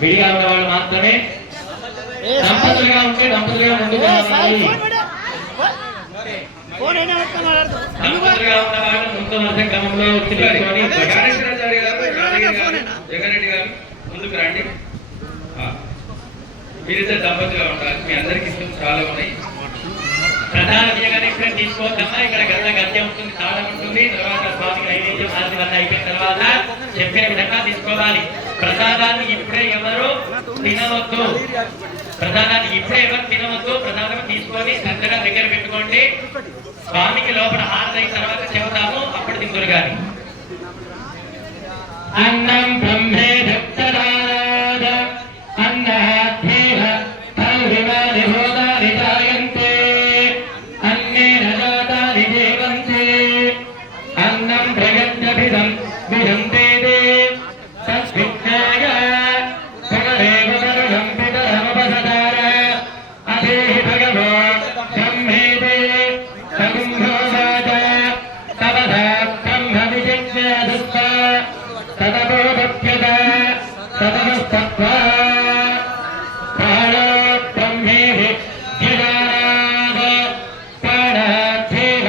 విడిగా ఉన్న వాళ్ళు మాత్రమే దంపతులుగా ఉంటే దంపతులుగా ముందుకు రావాలి. దంపతులుగా ఉన్న వాళ్ళు ముందు మధ్య క్రమంలో జగన్రెడ్డి గారు ముందుకు రండి. మీరిద్దరు దంపతులుగా ఉంటారు. మీ అందరికి ఇష్టం చాలా ఉన్నాయి. ప్రధాన ఇక్కడ తీసుకోవద్దమ్మా. ఇక్కడ గంట గద్య ఉంటుంది, తాళం ఉంటుంది. తర్వాత స్వామికి నైవేద్యం ఆశీర్వాదం అయిపోయిన తర్వాత చెప్పిన విధంగా తీసుకోవాలి. ప్రసాదాన్ని ఇప్పుడే ఎవరు తినవద్దు. ప్రసాదాన్ని ఇప్పుడే ఎవరు తినవద్దు. ప్రసాదం తీసుకొని శ్రద్ధగా దగ్గర పెట్టుకోండి. స్వామికి లోపల హారతి అయిన తర్వాత చెబుతాము, అప్పుడు తిందురు గాని. అన్నం బ్రహ్మే భక్తరాద అన్నాధ్యేహ తల్వివాని హోదాని జాయంతే అన్నేన జాతాని జీవంతే అన్నం ప్రగత్యభిదం విదంతే తస్విజ్ఞాయ భగవేవ వరుణం పితరమపసదార అధేహి భగవో బ్రహ్మేదే సగుంభోజాత తవదా బ్రహ్మ విజిజ్ఞాదుఃఖ తదబోధప్యత తదనస్తత్వా ప్రాణో బ్రహ్మేహి ధ్యజానాద ప్రాణాధ్యేవ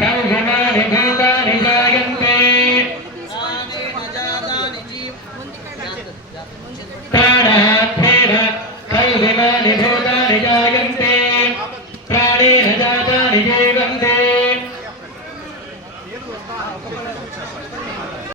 కౌగుమాని భూతాని జాయంతే ప్రాణాధ్యేవ కౌగుమాని